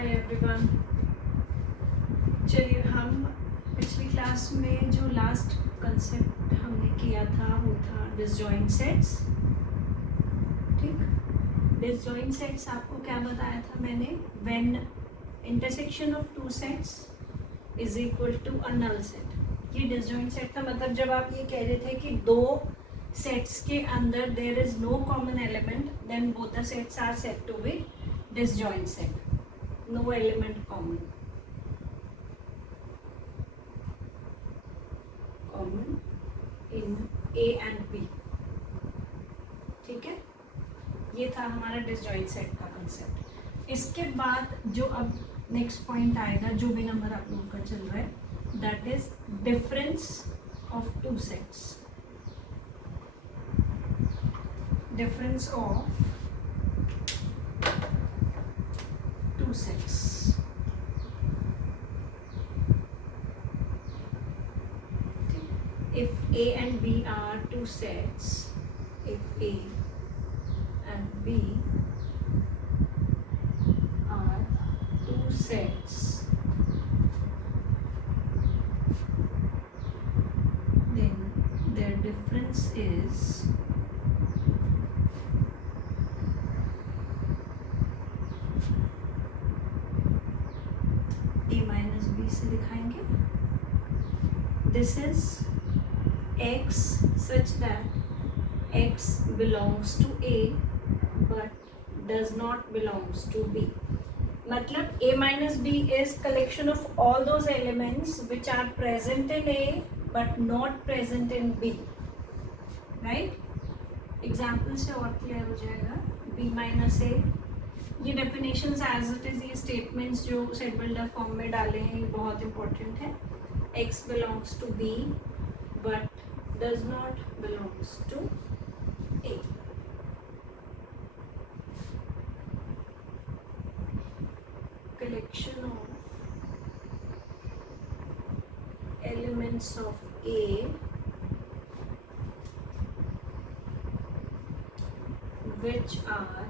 Hi everyone. चलिए, हम पिछली क्लास में जो लास्ट कंसेप्ट हमने किया था वो था डिसजॉइंट सेट्स। ठीक, डिसजॉइंट सेट्स आपको क्या बताया था मैंने? When intersection of two sets is equal to a null set. ये डिसजॉइंट सेट था, मतलब जब आप ये कह रहे थे कि दो सेट्स के अंदर there is no common element, then both the sets are said to be disjoint set, no element common in A and B। ठीक है, ये था हमारा disjoint set का कंसेप्ट। इसके बाद जो अब नेक्स्ट पॉइंट आएगा, जो भी नंबर आप लोगों का चल रहा है, that is difference of two sets. Difference of two sets। If A and B are two sets, if A and B are two sets, then their difference is A minus B से दिखाएंगे। This is X such that X belongs to A but does not belongs to B। मतलब A minus B is collection of all those elements which are present in A but not present in B, right? Example से और clear हो जाएगा। B minus A, ये definitions as it is, ये statements जो set builder form में डाले हैं ये बहुत इंपॉर्टेंट है। X belongs to B but does not belongs to A। Collection of elements of A which are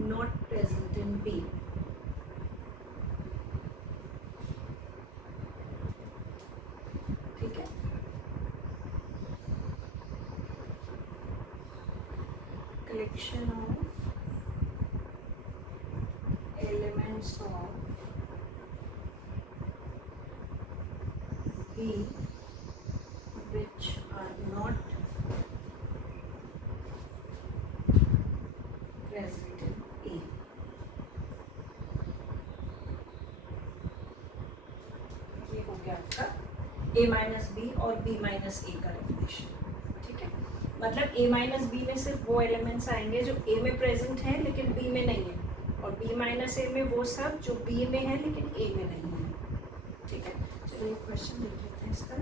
not present in B। ठीक है, collection of elements of B which are not present in A। ये हो गया आपका A minus B और B minus ए का definition. ठीक है, मतलब A माइनस बी में सिर्फ वो एलिमेंट्स आएंगे जो A में प्रेजेंट हैं लेकिन B में नहीं है, और B माइनस ए में वो सब जो B में है लेकिन A में नहीं है। ठीक है, चलिए एक क्वेश्चन देख लेते हैं इसका।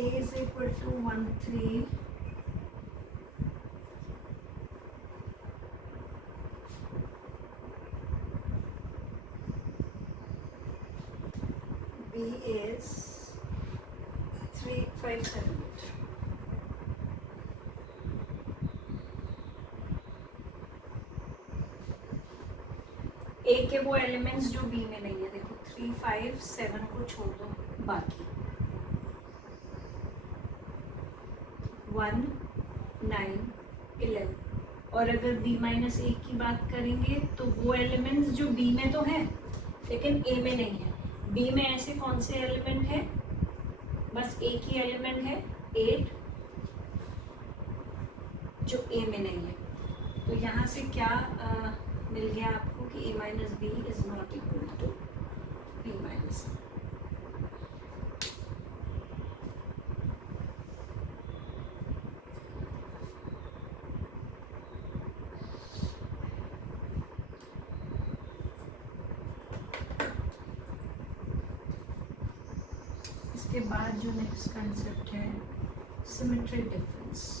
A is equal to 1, 3, B is 3, 5, 7, 8। A के वो एलिमेंट्स जो B में नहीं है, देखो 3, 5, 7 को छोड़ दो, बाकी 1, 9, 11। और अगर B माइनस ए की बात करेंगे तो वो एलिमेंट्स जो B में तो हैं लेकिन A में नहीं है। बी में ऐसे कौन से एलिमेंट है, बस एक ही एलिमेंट है 8 जो ए में नहीं है। तो यहाँ से क्या मिल गया आपको कि a minus B is not equal to b minus. इसके बाद जो नेक्स्ट कंसेप्ट है symmetric difference.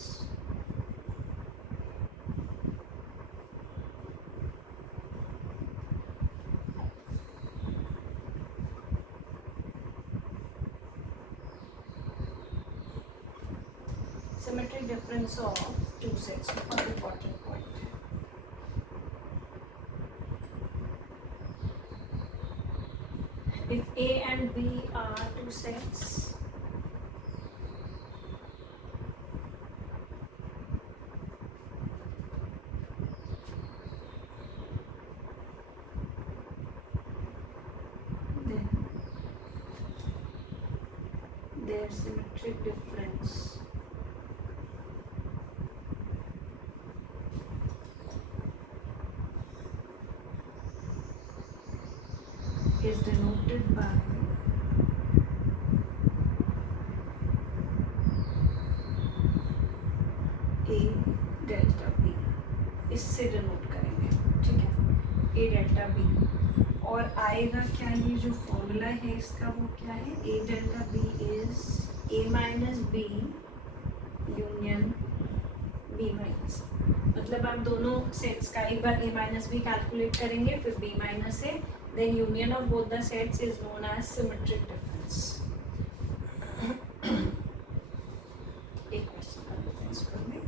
Symmetric difference of two sets, बहुत important point है। If A and B are two sets, then their symmetric difference is denoted by A delta B। इससे denote करेंगे, ठीक है, A डेल्टा B। और आएगा क्या, ये जो फॉर्मूला है इसका वो क्या है, A delta B is A minus B union B minus. मतलब आप दोनों सेट्स का एक बार A माइनस B कैलकुलेट करेंगे, फिर B minus A, then union of both the sets is known as symmetric difference। एक क्वेश्चन कर लेते हैं इस पर में,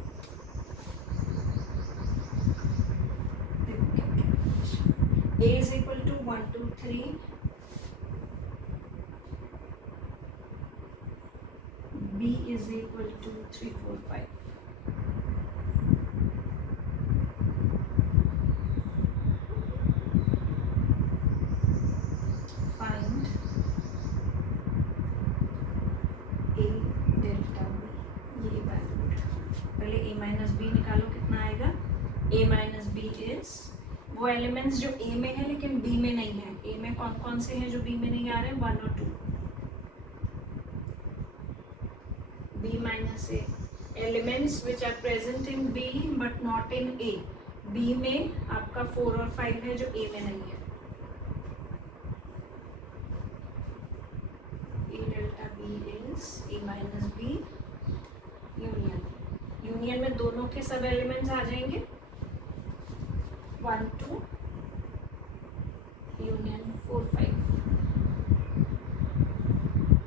देखो क्या क्या A is equal to 1 2 3, B is equal to 3 4 5। A minus B is वो एलिमेंट्स जो A में है लेकिन B में नहीं है। A में कौन कौन से हैं जो B में नहीं आ रहे हैं, 1 और 2। B minus A elements which are present in B but not in A। B में आपका 4 और 5 है जो A में नहीं है। A delta B is A minus B union. Union में दोनों के सब एलिमेंट्स आ जाएंगे 1 2 यूनियन 4 5।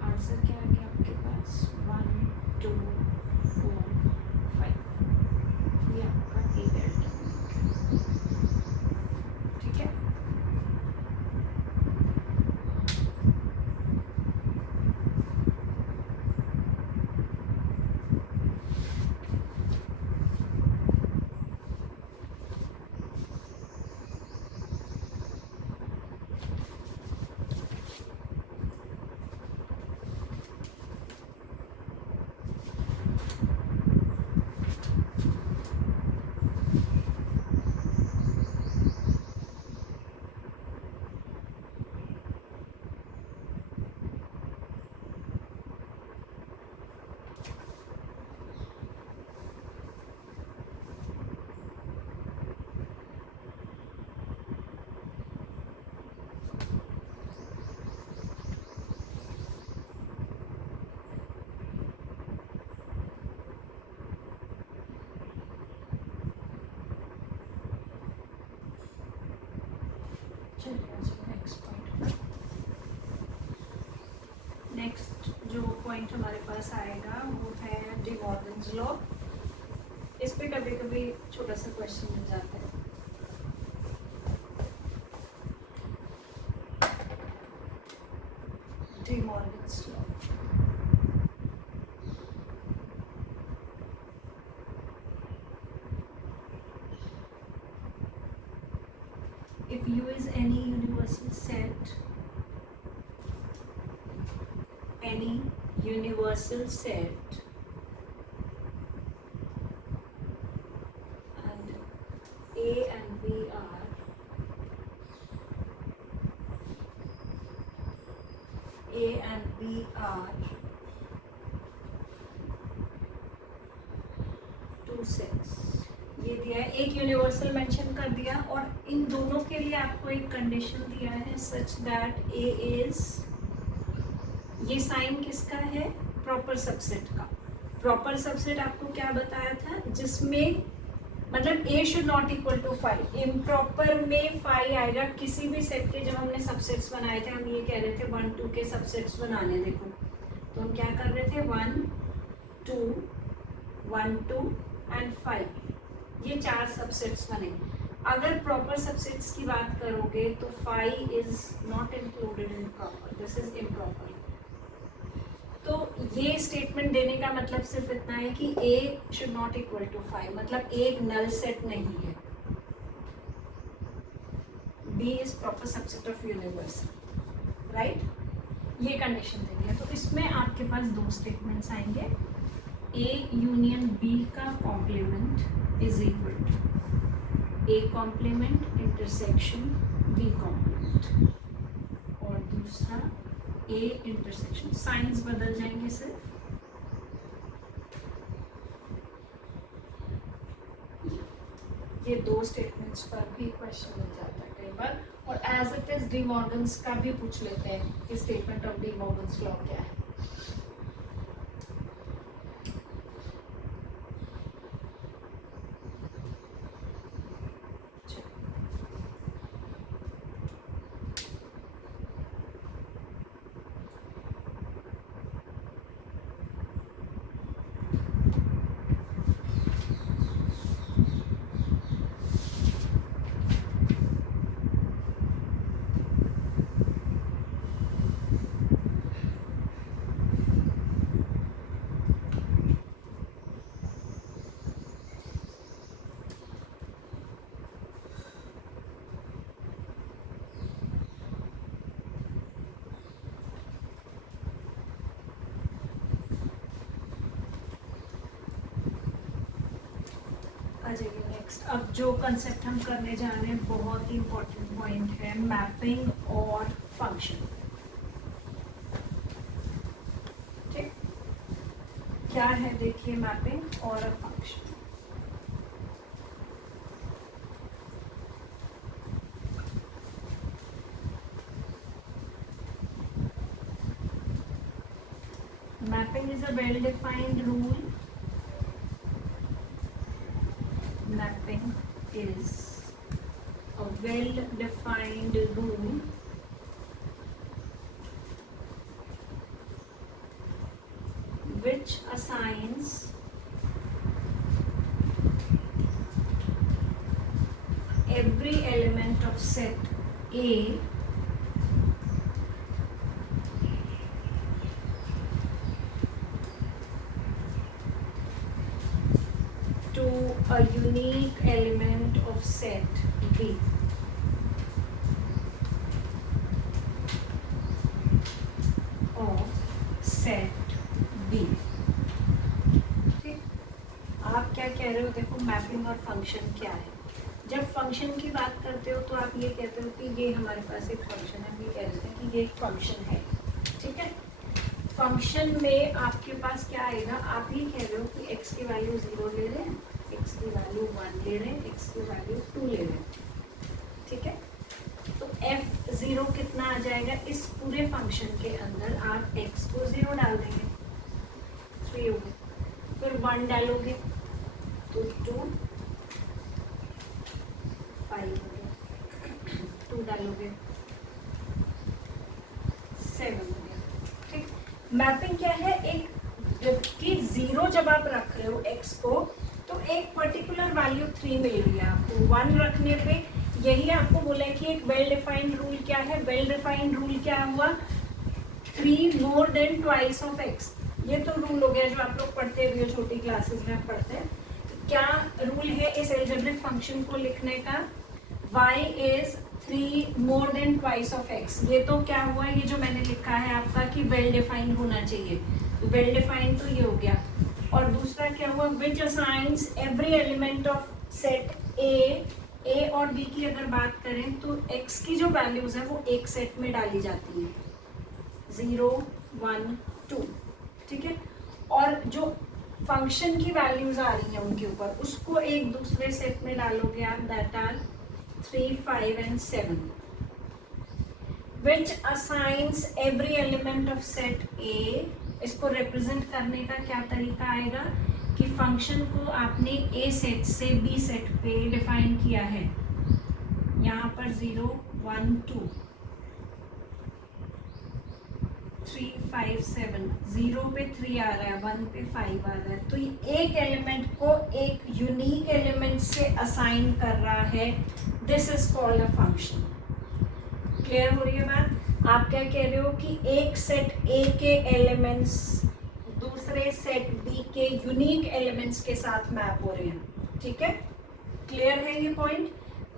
आंसर क्या आ गया आपके पास, 1 2 4 5। ये आपका A डेल्टा, ठीक है। नेक्स्ट जो पॉइंट हमारे पास आएगा वो है डी मॉर्गन्स लॉ। इस पे कभी कभी छोटा सा क्वेश्चन मिल जाता है। D Morgan's law, if U is any universal set any universal set and A and B are two sets, ये दिया है, एक यूनिवर्सल मेंशन कर दिया, और इन दोनों के लिए आपको एक कंडीशन दिया है सच दैट ए इज, ये साइन किसका है, प्रॉपर सबसेट का। प्रॉपर सबसेट आपको क्या बताया था, जिसमें मतलब a should not equal to 5, improper में 5 आएगा किसी भी सेट के। जब हमने सबसेट्स बनाए थे हम ये कह रहे थे 1 2 के सबसेट्स बनाने, देखो तो हम क्या कर रहे थे 1 2 1 2 एंड 5, ये 4 सबसेट्स बने। अगर प्रॉपर सबसेट्स की बात करोगे तो 5 is not included in proper, this is improper. तो ये स्टेटमेंट देने का मतलब सिर्फ इतना है कि a should not equal to 5, मतलब a एक नल सेट नहीं है, b is proper subset of universal, right. ये कंडीशन देनी है। तो इसमें आपके पास दो स्टेटमेंट्स आएंगे, a यूनियन b का complement is equal to a complement intersection b complement, और दूसरा a इंटरसेक्शन, साइंस बदल जाएंगे सिर्फ, ये दो स्टेटमेंट्स पर भी क्वेश्चन मिल जाता है कई बार। और as it is De Morgan's का भी पूछ लेते हैं कि statement of De Morgan's law क्या है। नेक्स्ट, अब जो कंसेप्ट हम करने जा रहे हैं बहुत ही इंपॉर्टेंट पॉइंट है, मैपिंग और फंक्शन। ठीक, क्या है देखिए मैपिंग और function. Mapping is a well-defined rule. Mapping is a well-defined rule which assigns every element of set A to a unique element of set B. Of set B. ठीक, आप क्या कह रहे हो, देखो मैपिंग और फंक्शन क्या है। जब फंक्शन की बात करते हो तो आप ये कहते हो कि ये हमारे पास एक फंक्शन है, हम ये कह देते हैं कि ये एक फंक्शन है। ठीक है, फंक्शन में आपके पास क्या आएगा, आप ये कह रहे हो कि x की वैल्यू 0 ले रहे हैं, x की वैल्यू 1 ले रहे हैं, x की वैल्यू 2 ले रहे हैं। ठीक है, तो f0 कितना आ जाएगा, इस पूरे फंक्शन के अंदर आप x को 0 डाल देंगे, 3 हो गए, फिर 1 डालोगे तो 2, 5 हो गया, 2 डालोगे 7 हो गया। ठीक, मैपिंग क्या है, एक जबकि 0 जब आप रख रहे हो x को तो एक पर्टिकुलर वैल्यू 3 मिल रही है आपको, 1 रखने पे यही आपको बोला है कि एक वेल डिफाइंड रूल क्या है, वेल डिफाइंड रूल क्या हुआ, 3 more than twice of x। ये तो रूल हो गया जो आप लोग पढ़ते हुए छोटी क्लासेस में पढ़ते हैं। क्या रूल है इस एल्जेब्रिक फंक्शन को लिखने का, y is 3 more than twice of x। ये तो क्या हुआ, ये जो मैंने लिखा है आपका कि वेल डिफाइंड होना चाहिए, तो वेल डिफाइंड तो ये हो गया। और दूसरा क्या हुआ, which assigns every element of set A और बी की अगर बात करें तो x की जो वैल्यूज है वो एक सेट में डाली जाती है, 0 1 2, ठीक है। और जो फंक्शन की वैल्यूज आ रही हैं उनके ऊपर, उसको एक दूसरे सेट में डालोगे आप, that are 3 5 and 7, which assigns every element of set A। इसको रिप्रेजेंट करने का क्या तरीका आएगा कि फंक्शन को आपने ए सेट से बी सेट पे डिफाइन किया है, यहाँ पर 0 1 2 3 5 7, 0 पे 3 आ रहा है, 1 पे 5 आ रहा है, तो ये एक एलिमेंट को एक यूनिक एलिमेंट से असाइन कर रहा है, this is called a function. Clear हो रही है बात? आप क्या कह रहे हो कि एक सेट ए के एलिमेंट्स दूसरे सेट बी के यूनिक एलिमेंट्स के साथ मैप हो रहे हैं, ठीक है। क्लियर है ये पॉइंट?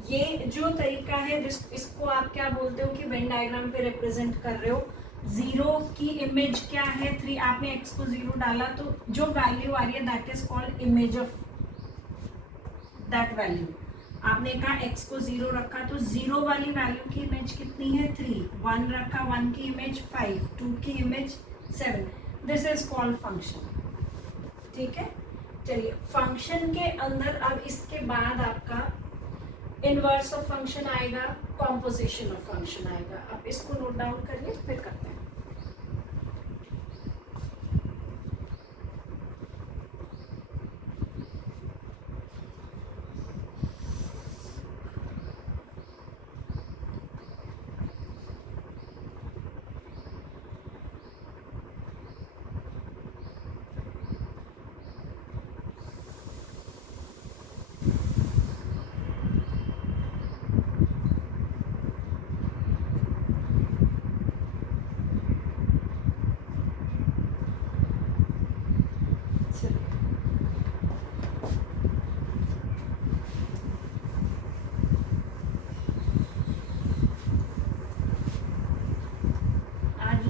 ये जो तरीका है इसको आप क्या बोलते हो कि वेन डायग्राम पे रिप्रेजेंट कर रहे हो। 0 की इमेज क्या है, 3, आपने x को 0 डाला तो जो वैल्यू आ रही है that is called image of that value. आपने कहा x को 0 रखा तो 0 वाली वैल्यू की इमेज कितनी है, 3, 1 रखा, 1 की इमेज 5, 2 की image 7, this is called function, ठीक है। चलिए फंक्शन के अंदर अब इसके बाद आपका इनवर्स ऑफ फंक्शन आएगा, कॉम्पोजिशन ऑफ फंक्शन आएगा। अब इसको नोट डाउन करिए फिर करते हैं।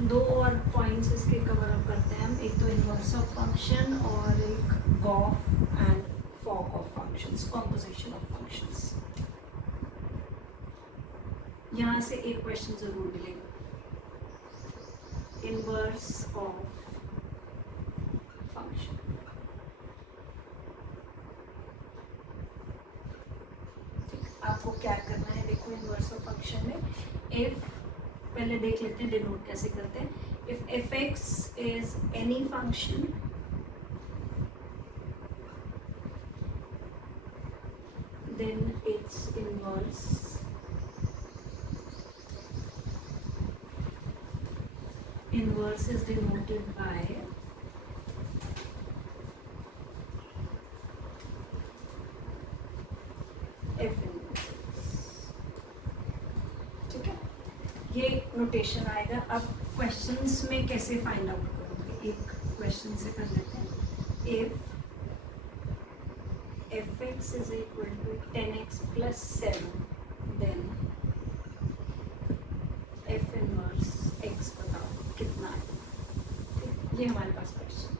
दो और पॉइंट्स इसके कवर अप करते हैं हम, एक तो इनवर्स ऑफ फंक्शन और एक gof and fog of functions, composition of functions. यहाँ से एक क्वेश्चन जरूर मिलेगा, इनवर्स ऑफ फंक्शन। आपको क्या करना है, देखो इनवर्स ऑफ फंक्शन में इफ, पहले देख लेते हैं डिनोट कैसे करते हैं। If F x is any function then its inverse is denoted by f inverse, ठीक है। ये नोटेशन आएगा। अब क्वेश्चंस में कैसे फाइंड आउट करोगे, एक क्वेश्चन से कर लेते हैं। If fx is equal to 10x plus 7 then f inverse x बताओ कितना है, ठीक। ये हमारे पास क्वेश्चन।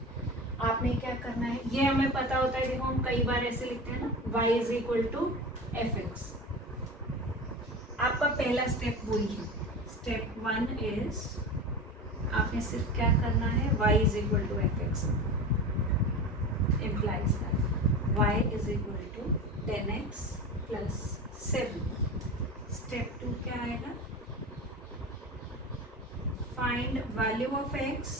आपने क्या करना है, ये हमें पता होता है, देखो हम कई बार ऐसे लिखते हैं ना, y is equal to fx। आपका पहला स्टेप वही है, स्टेप 1 इज आपने सिर्फ क्या करना है, y is equal to fx implies that y is equal to 10x plus 7। Step 2 क्या आएगा, find value of x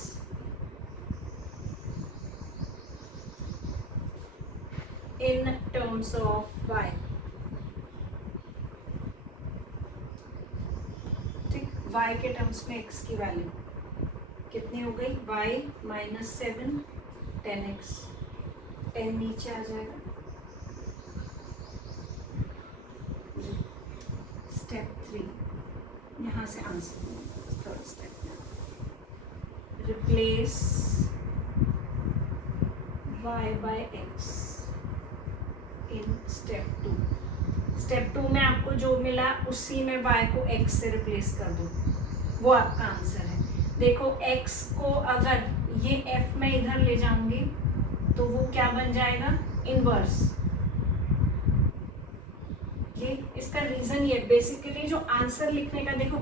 in terms of y, ठीक। y के टर्म्स में x की वैल्यू कितनी हो गई, y माइनस 7 10x, 10 नीचे आ जाएगा। स्टेप 3 यहाँ से आंसर, थर्ड स्टेप में replace y by x in step 2। Step 2 में आपको जो मिला उसी में y को x से रिप्लेस कर दो, वो आपका आंसर है। देखो x को अगर ये f में इधर ले जाऊंगी तो वो क्या बन जाएगा, इनवर्स। ये इसका रीजन ये बेसिकली जो आंसर लिखने का, देखो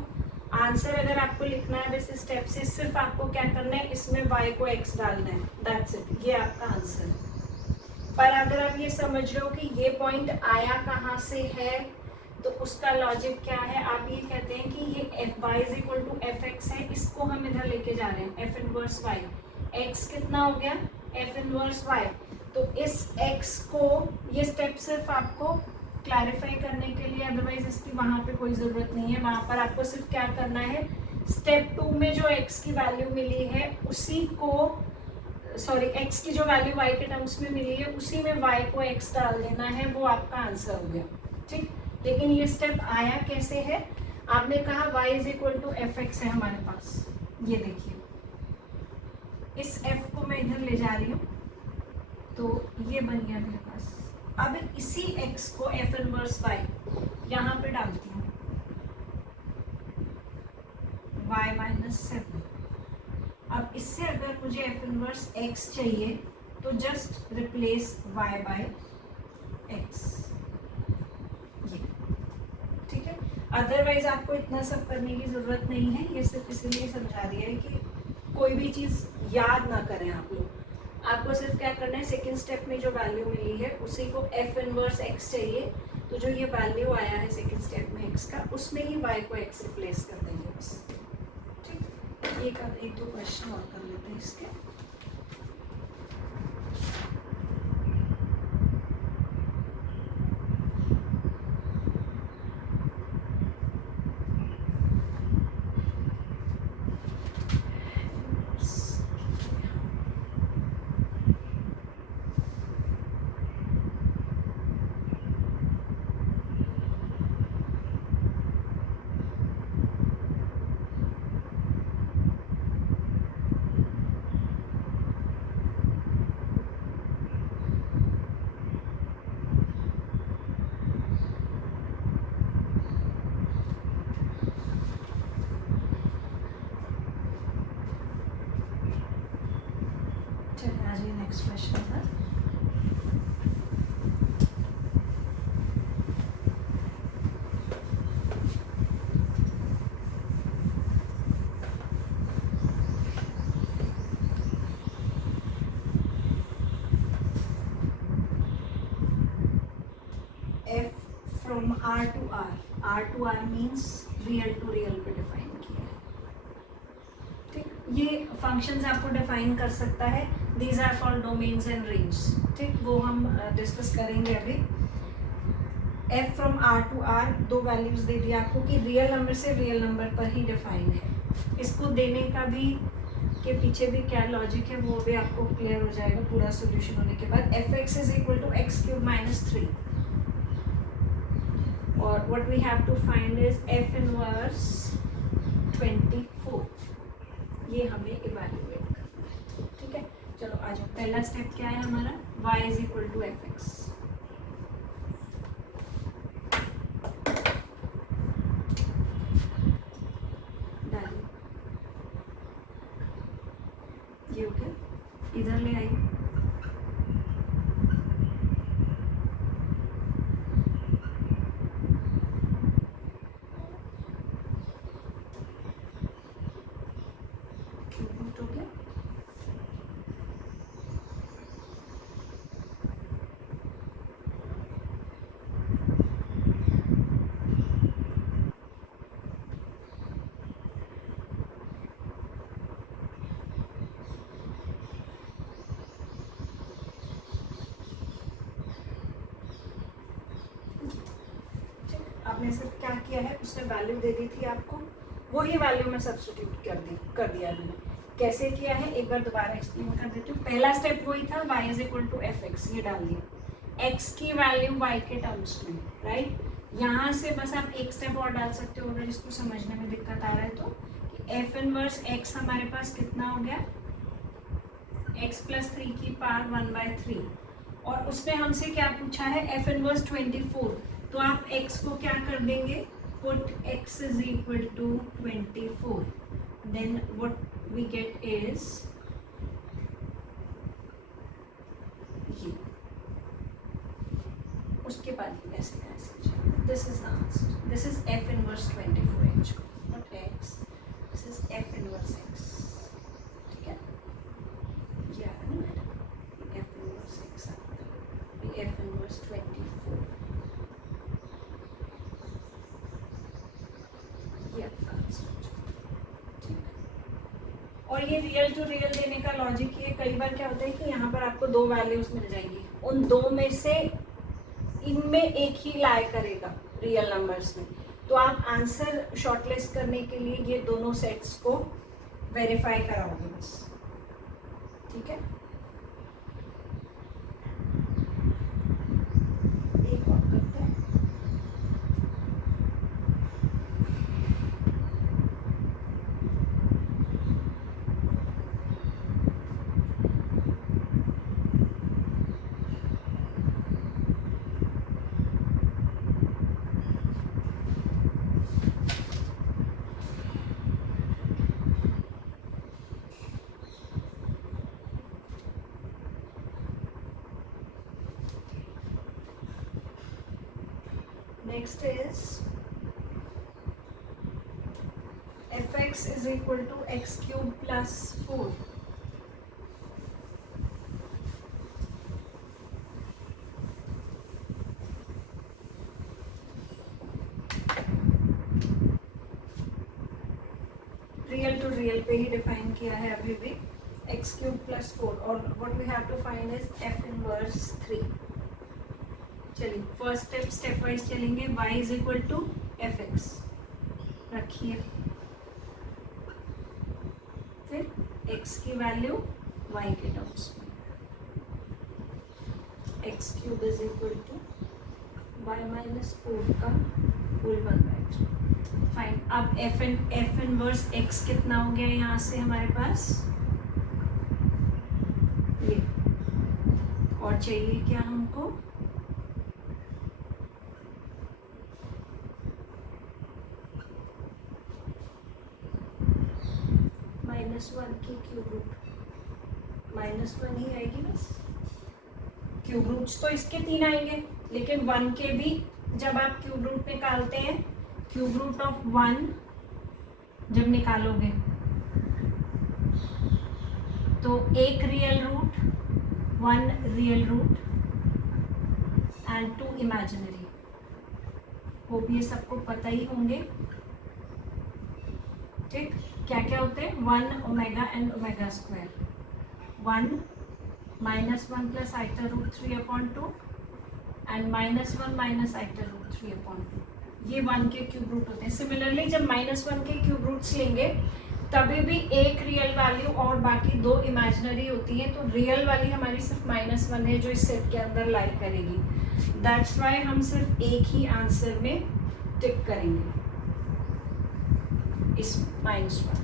आंसर अगर आपको लिखना है वैसे स्टेप से, सिर्फ आपको क्या करना है, इसमें y को x डालना है, दैट्स इट, ये आपका आंसर है। पर अगर आप ये समझ रहे हो कि ये पॉइंट आया कहाँ से है, तो उसका लॉजिक क्या है, आप ये कहते हैं कि ये y is equal to F X है, इसको हम इधर लेके जा रहे हैं, एफ इनवर्स y, x कितना हो गया, एफ इनवर्स y। तो इस x को, ये स्टेप सिर्फ आपको क्लैरिफाई करने के लिए, अदरवाइज इसकी वहाँ पे कोई ज़रूरत नहीं है। वहाँ पर आपको सिर्फ क्या करना है, स्टेप 2 में जो x की वैल्यू मिली है उसी को, सॉरी x की जो वैल्यू y के टर्म्स में मिली है उसी में y को x डाल देना है, वो आपका आंसर हो गया, ठीक। लेकिन ये स्टेप आया कैसे है, आपने कहा y is equal to F X है हमारे पास, ये देखिए इस f को मैं इधर ले जा रही हूँ तो ये बन गया मेरे पास। अब इसी x को f इनवर्स y यहाँ पे डालती हूँ, y माइनस 7। अब इससे अगर मुझे f इनवर्स x चाहिए तो just replace y by x, ये ठीक है। अदरवाइज आपको इतना सब करने की ज़रूरत नहीं है, ये सिर्फ इसलिए समझा दिया है कि कोई भी चीज़ याद ना करें आप लोग। आपको सिर्फ क्या करना है, सेकेंड स्टेप में जो वैल्यू मिली है उसी को f इनवर्स x चाहिए, तो जो ये वैल्यू आया है सेकेंड स्टेप में x का, उसमें ही y को x रिप्लेस कर देंगे बस, ठीक। एक दो क्वेश्चन और कर लेते हैं इसके। नेक्स्ट क्वेश्चन पर f from R to R, R to R means real to real पे डिफाइन किया है, ठीक। ये फंक्शंस आपको डिफाइन कर सकता है, these are for domains and range, ठीक, वो हम डिस्कस करेंगे अभी। f from r to r, दो वैल्यूज दे दिया आपको कि रियल नंबर से रियल नंबर पर ही डिफाइन है। इसको देने का भी के पीछे भी क्या लॉजिक है वो भी आपको क्लियर हो जाएगा पूरा सोल्यूशन होने के बाद। F x is equal to X cube minus 3 और what we have to find is F inverse 24, ये हमें इवैल्यूएट करना है, ठीक है। चलो आ जाओ, पहला स्टेप क्या है हमारा, y is equal to F X. ये ओके, इधर ले आई, तो क्या आपने सिर्फ क्या किया है, उसने वैल्यू दे दी थी आपको, वही वैल्यू में सब्स्टिट्यूट कर दिया मैंने। कैसे किया है एक बार दोबारा एक्सप्लेन कर देती हूँ। पहला स्टेप वही था, y is equal to F X, ये डाल दिया, x की वैल्यू y के टर्म्स में, राइट। यहाँ से बस आप एक स्टेप और डाल सकते हो अगर इसको समझने में दिक्कत आ रहा है तो, कि एफ इनवर्स x हमारे पास कितना हो गया, x प्लस 3 की पावर 1/3, और उसने हमसे क्या पूछा है, एफ इनवर्स 24, तो आप x को क्या कर देंगे, put x is equal to 24, then what we get is ये, उसके बाद ऐसे this is the answer, this is f inverse 24h, not x, this is f inverse x, ठीक है, ये आ रहा है ना मैडम, f इनवर्स x आता है, f इनवर्स 24, ये आपका आंसर, ठीक। और ये रियल टू रियल देने का लॉजिक ये, कई बार क्या होता है कि यहाँ पर आपको दो वैल्यूज मिल जाएंगी, उन दो में से इनमें एक ही लाई करेगा रियल नंबर्स में, तो आप आंसर शॉर्टलिस्ट करने के लिए ये दोनों सेट्स को वेरीफाई कराओगे बस, ठीक है। एक और करते हैं, next is fx is equal to x cube plus 4, real to real पे ही डिफाइन किया है अभी भी, x क्यूब प्लस 4, और what we have to find is f inverse 3। चलिए फर्स्ट स्टेप वाइज चलेंगे, y is equal to F X रखिए, फिर x की वैल्यू y के टर्म्स में, x cube is equal to y minus 4 का whole 1/3, fine. अब f इनवर्स x कितना हो गया यहाँ से हमारे पास, ये, और चाहिए क्या हमको, -1 की क्यूब रूट, -1 ही आएगी बस, क्यूब रूट्स तो इसके 3 आएंगे, लेकिन 1 के भी जब आप क्यूब रूट निकालते हैं, क्यूब रूट ऑफ 1 जब निकालोगे तो एक real root, 1 real root and 2 imaginary, वो भी ये सबको पता ही होंगे, ठीक। क्या क्या होते हैं, 1 omega and omega square, 1 -1 plus iota root 3/2 and -1 minus iota root 3/2, ये 1 के क्यूब रूट होते हैं। सिमिलरली जब -1 के क्यूब रूट्स लेंगे तभी भी एक रियल वैल्यू और बाकी 2 इमेजिनरी होती है, तो रियल वाली हमारी सिर्फ -1 है जो इस सेट के अंदर लाई करेगी, दैट्स वाई हम सिर्फ एक ही आंसर में टिक करेंगे, इस -1।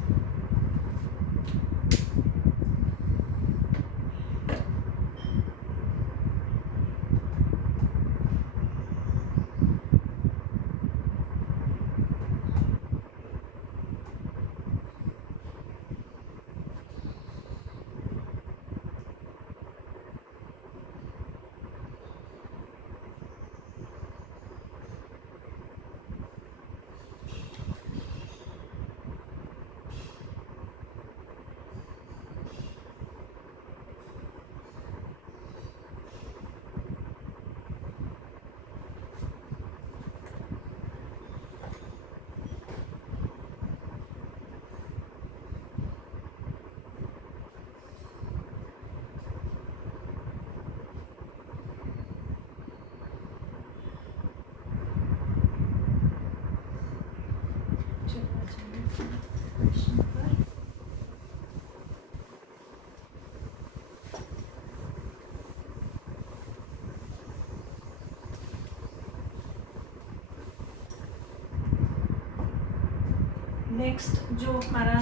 नेक्स्ट जो हमारा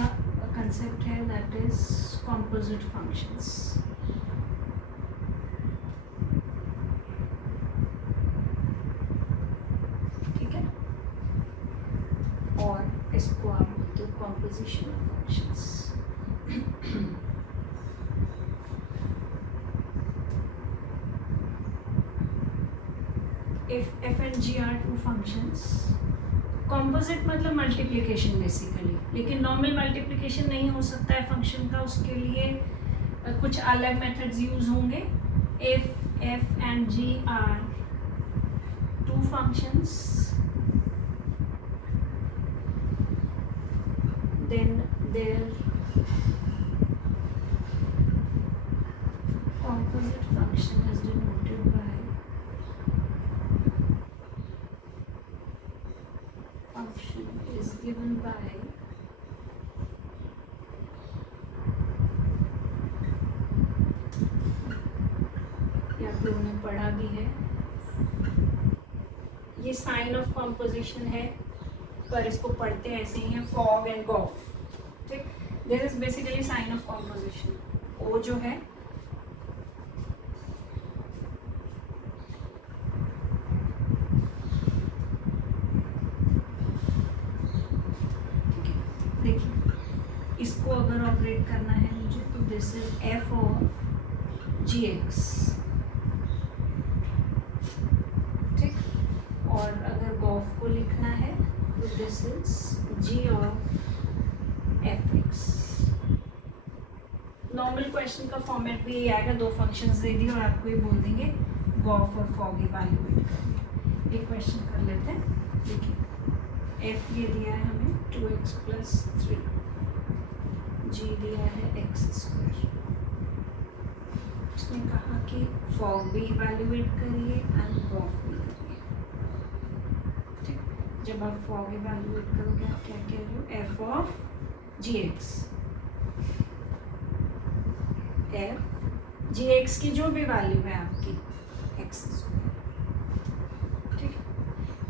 कंसेप्ट है दैट इज कॉम्पोजिट फंक्शंस। इसको आप बोलते हो composition of functions. If F and G are two functions, composite मतलब मल्टीप्लिकेशन बेसिकली, लेकिन नॉर्मल मल्टीप्लिकेशन नहीं हो सकता है फंक्शन का, उसके लिए कुछ अलग मेथड्स यूज होंगे। If F and G are two functions, then their composite function is denoted by function is given by या आप लोगों ने पढ़ा भी है, ये साइन ऑफ कॉम्पोजिशन है, पर इसको पढ़ते ऐसे ही है, फॉग एंड गॉफ। ठीक, this is basically sign of composition. O जो है देखिए, इसको अगर ऑपरेट करना है मुझे तो this is F of G X. ठीक, और अगर गॉफ को लिखना है तो this is G of F X. Normal question का फॉर्मेट भी ये आएगा, दो फंक्शंस दे दिए और आपको ये बोल देंगे गॉफ और फॉग इवैल्यूएट करिए। एक क्वेश्चन कर लेते हैं। देखिए, एफ ये दिया है हमें 2x + 3, जी दिया है x²। उसने कहा कि फॉग भी इवैल्यूएट करिए एंड गॉफ भी करिए। जब आप फॉग इवैल्यूएट करोगे आप क्या कह रहे हो, F of G X, F G X की जो भी वैल्यू है आपकी x²। ठीक है,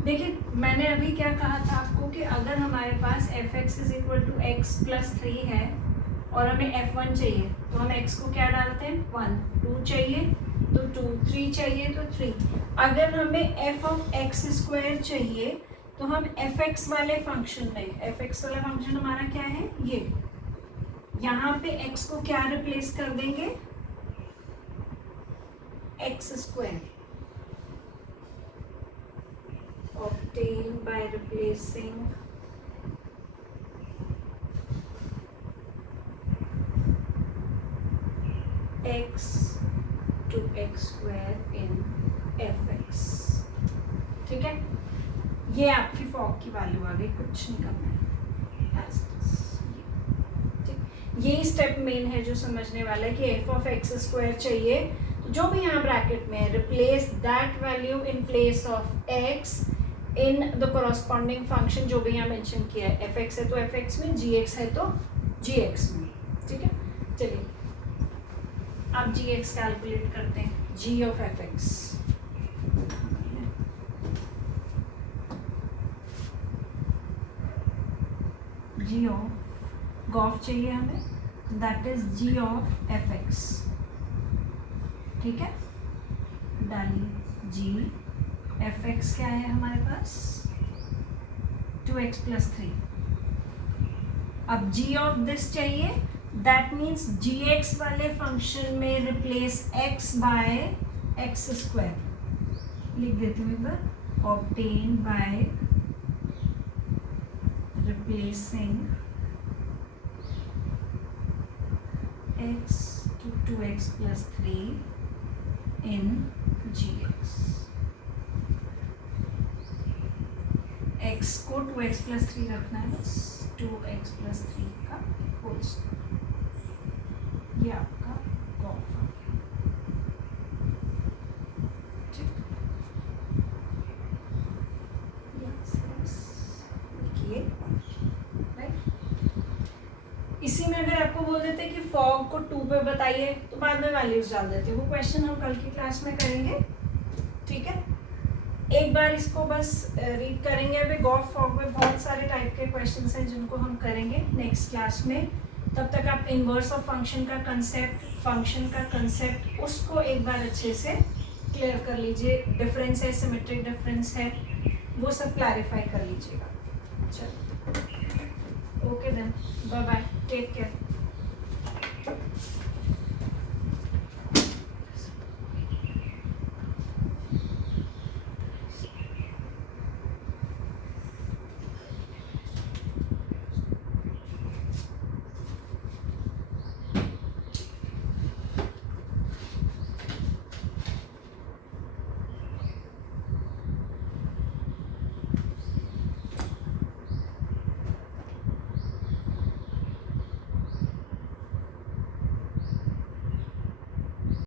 देखिए मैंने अभी क्या कहा था आपको कि अगर हमारे पास f x is equal to x + 3 है और हमें f1 चाहिए तो हम x को क्या डालते हैं 1, 2 चाहिए तो 2, 3 चाहिए तो 3। अगर हमें f ऑफ x² चाहिए तो हम fx वाले फंक्शन में, fx वाला फंक्शन हमारा क्या है, ये यहाँ पे x को क्या रिप्लेस कर देंगे, x², obtain by replacing x to x² in fx। ठीक है, ये आपकी फॉग की वैल्यू आ गई, कुछ नहीं करना है। ठीक, यही स्टेप मेन है जो समझने वाला है कि एफ ऑफ x² चाहिए तो जो भी यहाँ ब्रैकेट में है, replace that value in place of x in the corresponding function जो भी यहाँ मेंशन किया है। fx है तो fx में, gx है तो gx में। ठीक है, चलिए अब gx कैलकुलेट करते हैं। g of fx, G of gof चाहिए हमें, that is G of F X. ठीक है, डालिए जी एफ एक्स क्या है हमारे पास 2x + 3। अब जी ऑफ दिस चाहिए, दैट मीन्स जी एक्स वाले फंक्शन में रिप्लेस x बाय x²। लिख देती हूँ एक बार, obtain by replacing x to 2x + 3 in gx। x को 2x + 3 रखना है, बस 2x + 3 का होल स्क्वायर, ये आपका गॉफ है। ठीक, देखिए इसी में अगर आपको बोल देते कि फॉग को 2 पे बताइए तो बाद में वैल्यूज डाल देते, वो क्वेश्चन हम कल की क्लास में करेंगे। ठीक है, एक बार इसको बस रीड करेंगे। अभी गॉफ फॉग में बहुत सारे टाइप के क्वेश्चंस हैं जिनको हम करेंगे नेक्स्ट क्लास में। तब तक आप इनवर्स ऑफ फंक्शन का कंसेप्ट, फंक्शन का कंसेप्ट, उसको एक बार अच्छे से क्लियर कर लीजिए। डिफरेंस है, सिमेट्रिक डिफरेंस है, वो सब क्लैरिफाई कर लीजिएगा। चल, okay then, bye bye, take care.